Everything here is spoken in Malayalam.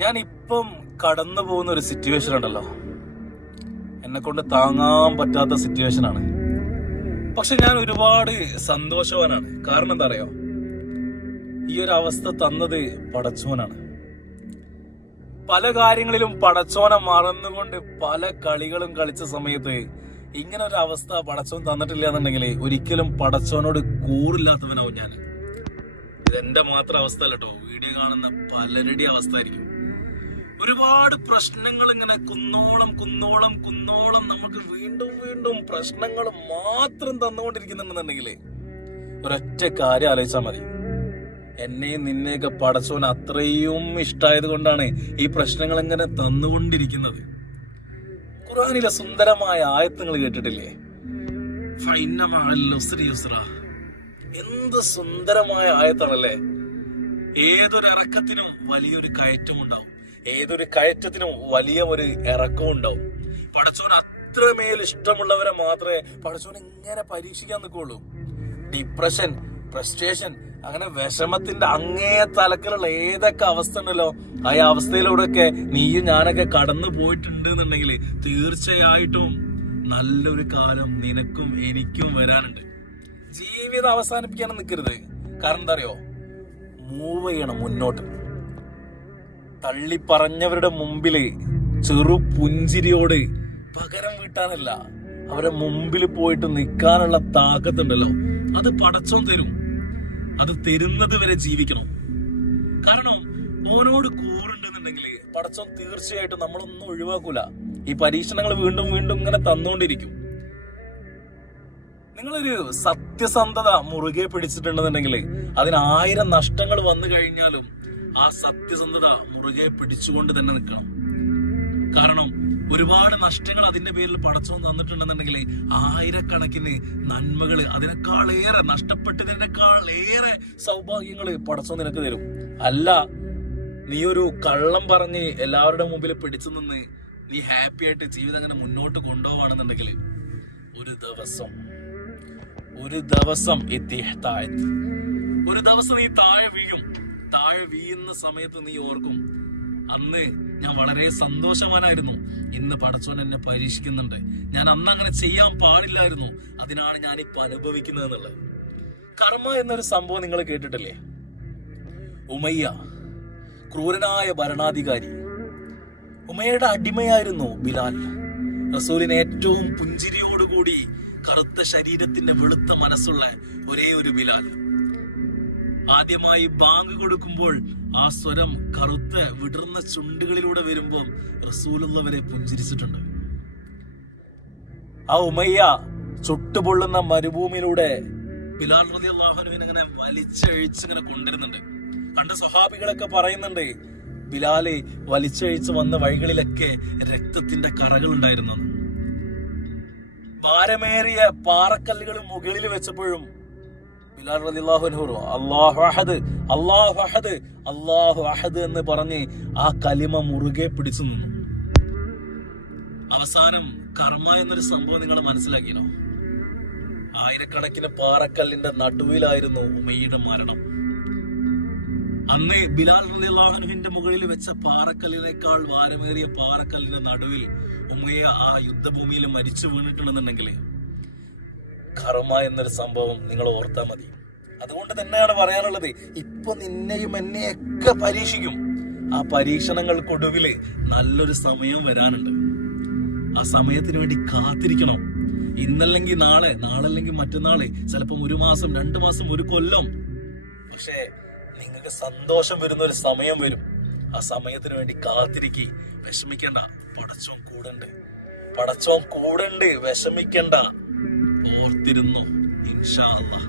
ഞാൻ ഇപ്പം കടന്നു പോകുന്ന ഒരു സിറ്റുവേഷൻ ഉണ്ടല്ലോ, എന്നെ കൊണ്ട് താങ്ങാൻ പറ്റാത്ത സിറ്റുവേഷനാണ്. പക്ഷെ ഞാൻ ഒരുപാട് സന്തോഷവാനാണ്. കാരണം എന്താ അറിയോ, ഈ ഒരു അവസ്ഥ തന്നത് പടച്ചോനാണ്. പല കാര്യങ്ങളിലും പടച്ചോനെ മറന്നുകൊണ്ട് പല കളികളും കളിച്ച സമയത്ത് ഇങ്ങനെ ഒരു അവസ്ഥ പടച്ചോൻ തന്നിട്ടില്ല എന്നുണ്ടെങ്കിൽ ഒരിക്കലും പടച്ചോനോട് കൂറില്ലാത്തവനാവും ഞാൻ. ഇതെന്റെ മാത്രം അവസ്ഥ അല്ല കേട്ടോ, വീഡിയോ കാണുന്ന പലരുടെയും അവസ്ഥ ആയിരിക്കും. ഒരുപാട് പ്രശ്നങ്ങൾ ഇങ്ങനെ കുന്നോളം കുന്നോളം കുന്നോളം നമുക്ക് വീണ്ടും വീണ്ടും പ്രശ്നങ്ങൾ മാത്രം തന്നുകൊണ്ടിരിക്കുന്നുണ്ടെന്നുണ്ടെങ്കിൽ ഒരൊറ്റ കാര്യം ആലോചിച്ചാൽ മതി. എന്നെയും നിന്നെയൊക്കെ പടച്ചോൻ അത്രയും ഇഷ്ടമായത് കൊണ്ടാണ് ഈ പ്രശ്നങ്ങൾ ഇങ്ങനെ തന്നുകൊണ്ടിരിക്കുന്നത്. ഖുർആനിലെ സുന്ദരമായ ആയത്തുകൾ കേട്ടിട്ടില്ലേ? എന്ത് സുന്ദരമായ ആയത്താണല്ലേ. ഏതൊരു ഇറക്കത്തിനും വലിയൊരു കയറ്റം ഉണ്ടാവും, ഏതൊരു കയറ്റത്തിനും വലിയ ഒരു ഇറക്കവും ഉണ്ടാവും. പടച്ചോൻ അത്രമേൽ ഇഷ്ടമുള്ളവരെ മാത്രമേ പടച്ചോൻ ഇങ്ങനെ പരീക്ഷിക്കാൻ നിൽക്കുള്ളൂ. ഡിപ്രഷൻ, ഫ്രസ്ട്രേഷൻ, അങ്ങനെ വിഷമത്തിന്റെ അങ്ങേ തലക്കിലുള്ള ഏതൊക്കെ അവസ്ഥ ഉണ്ടല്ലോ, ആ അവസ്ഥയിലൂടെയൊക്കെ നീയും ഞാനൊക്കെ കടന്നു പോയിട്ടുണ്ട് എന്നുണ്ടെങ്കിൽ തീർച്ചയായിട്ടും നല്ലൊരു കാലം നിനക്കും എനിക്കും വരാനുണ്ട്. ജീവിതം അവസാനിപ്പിക്കാനും നിൽക്കരുത്. കാരണം എന്താ അറിയോ, മൂവ് ചെയ്യണം മുന്നോട്ട്. തള്ളിപ്പറഞ്ഞവരുടെ മുമ്പില് ചെറു പുഞ്ചിരിയോട് പകരം വീട്ടാനല്ല, അവരെ മുമ്പിൽ പോയിട്ട് നിൽക്കാനുള്ള താക്കത്തുണ്ടല്ലോ, അത് പടച്ചോൻ തരും. അത് തരുന്നത് വരെ ജീവിക്കണം. കാരണം ഓനോട് കൂറുണ്ടെന്നുണ്ടെങ്കിൽ പടച്ചോൻ തീർച്ചയായിട്ടും നമ്മളൊന്നും ഒഴിവാക്കൂല. ഈ പരീക്ഷണങ്ങൾ വീണ്ടും വീണ്ടും ഇങ്ങനെ തന്നുകൊണ്ടിരിക്കും. നിങ്ങളൊരു സത്യസന്ധത മുറുകെ പിടിച്ചിട്ടുണ്ടെന്നുണ്ടെങ്കിൽ അതിന് 1000 നഷ്ടങ്ങൾ വന്നു കഴിഞ്ഞാലും ആ സത്യസന്ധത മുറുകെ പിടിച്ചുകൊണ്ട് തന്നെ നിൽക്കണം. കാരണം ഒരുപാട് നഷ്ടങ്ങൾ അതിന്റെ പേരിൽ പടച്ചോൻ തന്നിട്ടുണ്ടെന്നുണ്ടെങ്കിൽ 1000കണക്കിന് നന്മകൾ, അതിനേക്കാളേറെ നഷ്ടപ്പെട്ടതിനേക്കാളേറെ സൗഭാഗ്യങ്ങൾ പടച്ചോൻ നിനക്ക് തരും. അല്ല, നീ ഒരു കള്ളം പറഞ്ഞ് എല്ലാവരുടെ മുമ്പിൽ പിടിച്ചു നിന്ന് നീ ഹാപ്പി ആയിട്ട് ജീവിതം അങ്ങനെ മുന്നോട്ട് കൊണ്ടുപോവാണെന്നുണ്ടെങ്കിൽ ഒരു ദിവസം നീ താഴെ വീഴും. താഴെ വീഴുന്ന സമയത്ത് നീ ഓർക്കും, അന്ന് ഞാൻ വളരെ സന്തോഷവാനായിരുന്നു, ഇന്ന് പടച്ചോൻ എന്നെ പരീക്ഷിക്കുന്നുണ്ട്, ഞാൻ അന്ന് അങ്ങനെ ചെയ്യാൻ പാടില്ലായിരുന്നു, അതിനാണ് ഞാനിപ്പോ അനുഭവിക്കുന്നത് എന്നുള്ളത്. കർമ്മ എന്നൊരു സംഭവം നിങ്ങൾ കേട്ടിട്ടില്ലേ? ഉമയ്യ, ക്രൂരനായ ഭരണാധികാരി. ഉമയ്യയുടെ അടിമയായിരുന്നു ബിലാൽ. റസൂലിന് ഏറ്റവും പുഞ്ചിരിയോടുകൂടി കറുത്ത ശരീരത്തിന്റെ വെളുത്ത മനസ്സുള്ള ഒരേ ഒരു ബിലാൽ. ആദ്യമായി ബാങ്ക് കൊടുക്കുമ്പോൾ ആ സ്വരം കറുത്ത വിടർന്ന ചുണ്ടുകളിലൂടെ വരുമ്പോൾ റസൂലുള്ളവരെ പുഞ്ചിരിച്ചിട്ടുണ്ട്. ആ ഉമയ്യ ചുട്ടുപൊള്ളുന്ന മരുഭൂമിയിലൂടെ ബിലാൽ റളിയല്ലാഹു അൻഹുവിനെ അങ്ങനെ വലിച്ചഴിച്ചിങ്ങനെ കൊണ്ടിരുന്നുണ്ട്. കണ്ട സ്വഹാബികളൊക്കെ പറയുന്നുണ്ട്, ബിലാല് വലിച്ചഴിച്ച് വന്ന വഴികളിലൊക്കെ രക്തത്തിന്റെ കറകൾ ഉണ്ടായിരുന്നു. ഭാരമേറിയ പാറക്കല്ലുകൾ മുകളിൽ വെച്ചപ്പോഴും ബിലാൽ റളിയല്ലാഹു അൻഹു അല്ലാഹു അഹദ് അല്ലാഹു അഹദ് അല്ലാഹു അഹദ് എന്ന് പറഞ്ഞ് ആ കലിമ മുറുകെ പിടിച്ചു നിന്നു. അവസാനം കർമ്മ എന്നൊരു സംഭവം നിങ്ങൾ മനസ്സിലാക്കിയോ? 1000കണക്കിന് പാറക്കല്ലിന്റെ നടുവിലായിരുന്നു ഉമയ്യയുടെ മരണം. അന്ന് ബിലാൽ റളിയല്ലാഹു അൻഹുവിന്റെ മുകളിൽ വെച്ച പാറക്കല്ലിനേക്കാൾ ഭാരമേറിയ പാറക്കല്ലിന്റെ നടുവിൽ ഉമയ്യ ആ യുദ്ധഭൂമിയിൽ മരിച്ചു വീണിട്ടുണ്ടെന്നുണ്ടെങ്കിൽ കർമ്മ എന്നൊരു സംഭവം നിങ്ങൾ ഓർത്താൽ മതി. അതുകൊണ്ട് തന്നെയാണ് പറയാനുള്ളത്, ഇപ്പൊ നിന്നെയും എന്നെയൊക്കെ പരീക്ഷിക്കും. ആ പരീക്ഷണങ്ങൾക്കൊടുവില് നല്ലൊരു സമയം വരാനുണ്ട്. ആ സമയത്തിന് വേണ്ടി കാത്തിരിക്കണം. ഇന്നല്ലെങ്കിൽ നാളെ, നാളല്ലെങ്കിൽ മറ്റന്നാള്, ചിലപ്പം 1 മാസം, 2 മാസം, 1 കൊല്ലം. പക്ഷേ നിങ്ങൾക്ക് സന്തോഷം വരുന്ന ഒരു സമയം വരും. ആ സമയത്തിന് വേണ്ടി കാത്തിരിക്കി. വിഷമിക്കണ്ട, പടച്ചോൻ കൂടെണ്ട്, വിഷമിക്കണ്ട, ഓർത്തിരുന്നു. ഇൻഷാ അല്ലാഹ്.